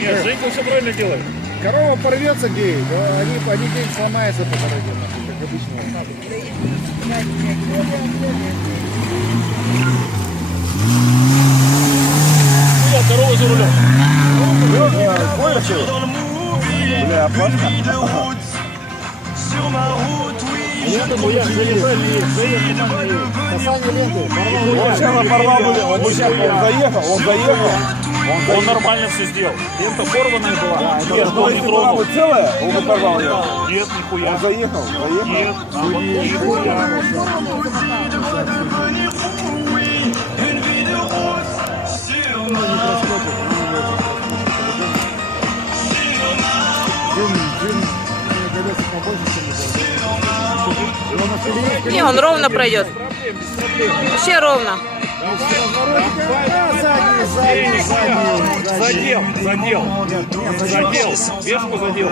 Нет, Женька все правильно делает. Корова порвется где, да, они день сломается по дороге, как обычно. Ну, корова за рулем. Бля, опасно. Лента моя залезали, Касание ленты, Он сейчас порвал, он заехал. Он нормально все сделал. Лента порванная была. Нет, он не тронул. Целая, он порвал ее. Нет, нихуя. Он заехал. Нет, а вот нихуя. Не, он ровно пройдет. Вообще ровно. Задел. Вешку задел.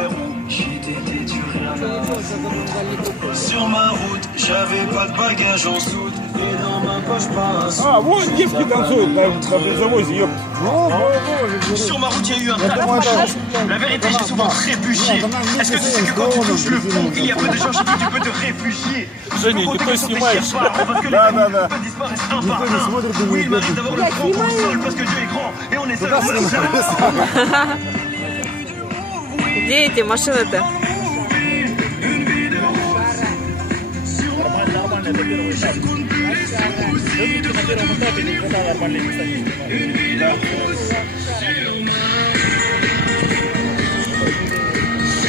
Sur ma route, j'avais pas de bagages en soute et dans ma poche pas un sou. А, вон девки танцуют на бензовозе, ёпт. Sur ma route, il y a eu un crash. La vérité, j'ai souvent trébuché. Est-ce que tu sais que quand tu touches le fond, il y a peu de gens chez qui tu peux te réfugier? Женя, ты кто снимаешь? Да. Peut disparaître un par un. Oui, il m'arrive d'avoir le front au sol parce que Dieu est grand et on est seul. Где эти машины-то? Нормально, это первый этап. На первом этапе не хватало нормальных места.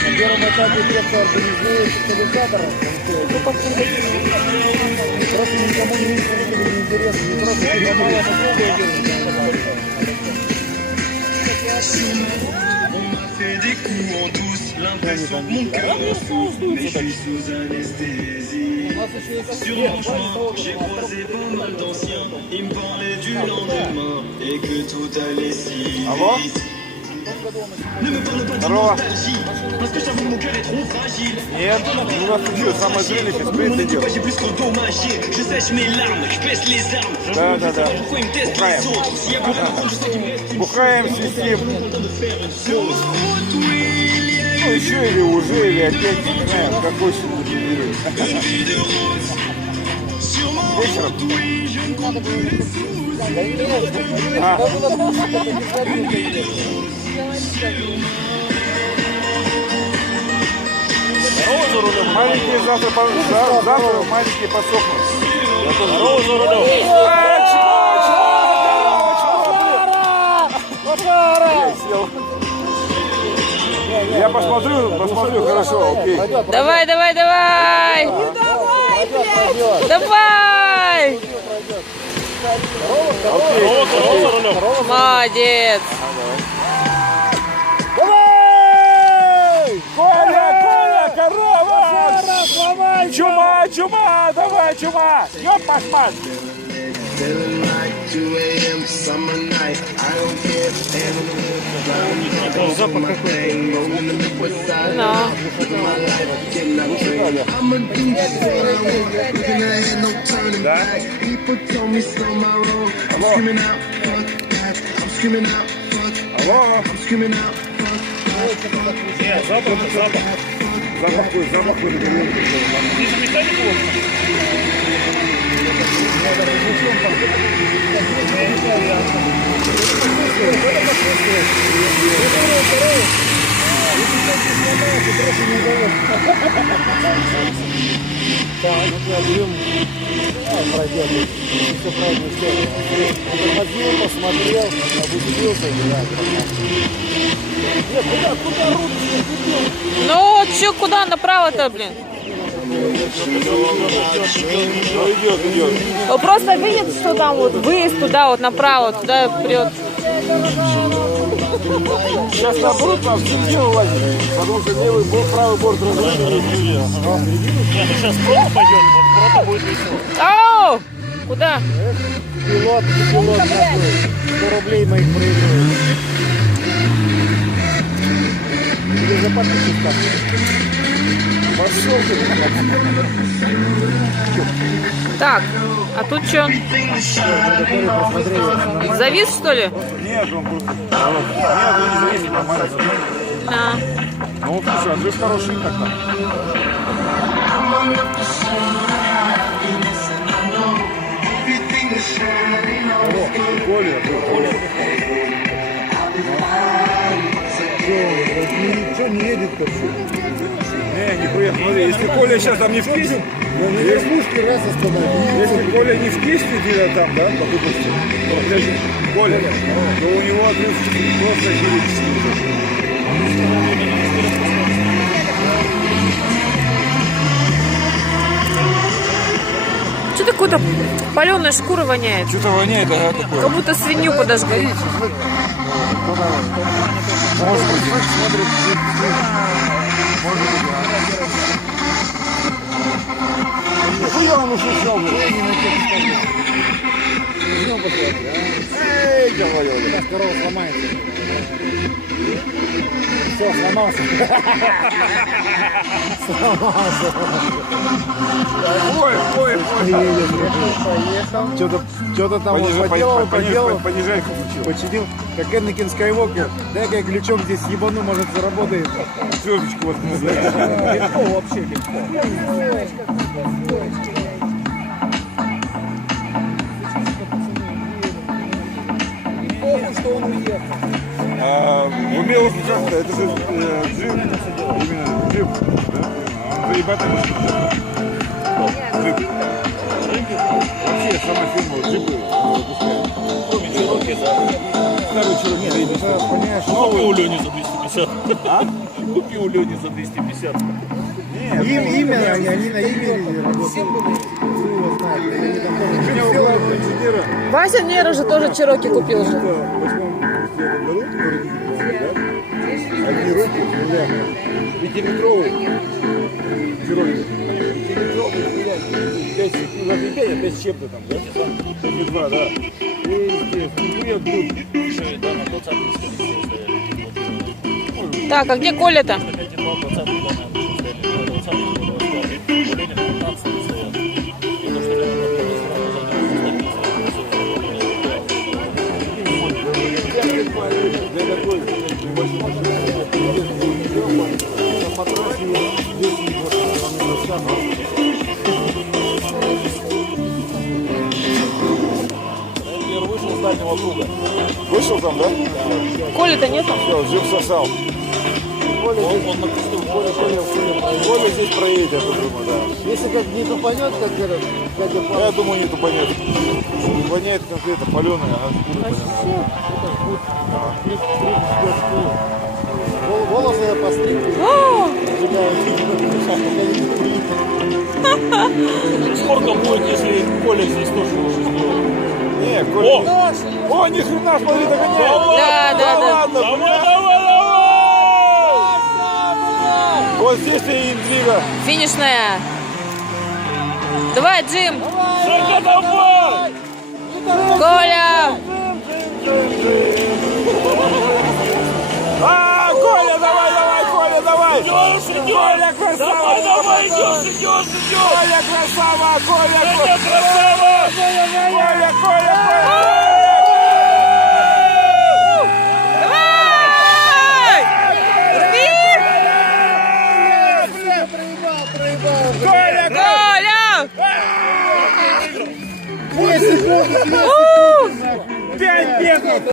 На первом этапе те, кто организует катализаторы, просто никому не интересно, не On m'a fait des coups en douce, l'impression que mon cœur refuse, mais je suis sous anesthésie. Sur mon chemin, j'ai croisé pas mal d'anciens, ils me parlaient du lendemain et que tout allait si vite. Ne me parle pas de nostalgie, parce que j'avoue que mon cœur est trop fragile. Нет, у нас еще самое зрелище, Mon спринт идет. équipage est plus qu'endommagé, je sèche mes larmes, je baisse les armes. Je sais pas pourquoi ils me testent les autres. S'il y a beaucoup de monde, je sais qu'ils me restent une Бухаем, свистим. content de faire une chose. Ну еще или уже, или опять, не знаю, какой сегодня период. Вечером. Корова за рулем. Маленькие завтра маленькие посохнут. Корова за рулем. Я посмотрю, хорошо, окей. Давай. Давай. Корова за рулем. Молодец. Давай! Коля, корова! Чума, давай, чума! Ёп, пошмать! Feeling like 2 a.m. summer night. I don't care. Запах какой. Ну. I'm a deep looking ahead, no turning back. People told me slow my roll. I'm screaming out, fuck that. I'm screaming out, fuck. Алло! I'm screaming out, fuck that. Нет, запах. Запах Ты же механик был? Посмотрел, обучился, Ну, чё, куда направо-то, блин? идет. Он просто видит, что там вот выезд туда, вот направо, туда прет. Сейчас наоборот нам в середину лазит, потому что левый борт, правый борт разрушен. Нет, ну сейчас промо пойдет, вот промо будет весело. Ау! Куда? пилот такой, 100 рублей моих проигрывает. Или за подписчик пошел ты. Так, а тут что? Завис, что ли? Нет, он просто... Нет, он не Да. Ну, слушай, отрыв хороший так-то. Коля, Что не едет-то все? Не, нихуя, смотри, если Коля сейчас там не впишет, Я на верхушке раз остановил. если Коля не впишет где-то там, да, по тупости, Коля, то у него отрыв просто физический. Что такое-то паленая шкура воняет? Что-то воняет, ага, такое. Как будто свинью подожгли. Может быть, Смотрит, может быть, нихуя он ушел, Ждем посмотри, а? Эй, говорю, Сейчас корова сломается. Все, сломался. Сломался. ой. Поехал. Что-то там он поделал. Понижайку включил. Починил, как Энакин Скайуокер. Дай-ка я ключом здесь ебану, может заработает. Звездочку вот Легко, вообще легко. Похуй, что он уехал. Умел как-то, это же джип, именно джип, да? Заебатый джип. Вообще сама фирма джипы выпускает. Кроме Чироки, да. Старый человек, Понимаешь, Купи у Лени за 250. Купи у Лени за 250. имя, они на имя работают. Его знают, они там тоже меня джип углавного сделали. инженера Вася Нера же тоже Чироки купил в же. 8-м году, да? Одни руки, нуля, 5-метровый Чироки. 5-метровый, блядь, 5, ну даже не 5, а 5 с чем-то там, да? 5,2, да. И здесь, нихуя тут. Еще и да, на 20-й стояли. Так, а где Коля-то? 5,2, 20-й, да, на 20-й стояли. У Лени 15 стоят. И то, что Лени подбили Для такой небольшой машины, на матрасе здесь не Лер вышел с дальнего круга. Вышел там, да? Коля-то нету? Все, жив сосал. Он на пустом Коля здесь проедет, я думаю, да. Если как не тупанет, как говорят, дядя Павел. Я думаю, не тупанет. Воняет конкретно паленая, она шкура Волосы я постриг. Сколько будет, если Коля здесь тоже уже сделает? Не, Коля. О, ни хрена, смотри, догоняет. Да. Ладно, Давай! вот здесь и интрига. Финишная. Давай, Джим. Жека, давай! Коля. Коля, давай, Коля, давай. Коля, красава. Давай, идешь! Коля, красава, Коля, Коля, красава! Коля.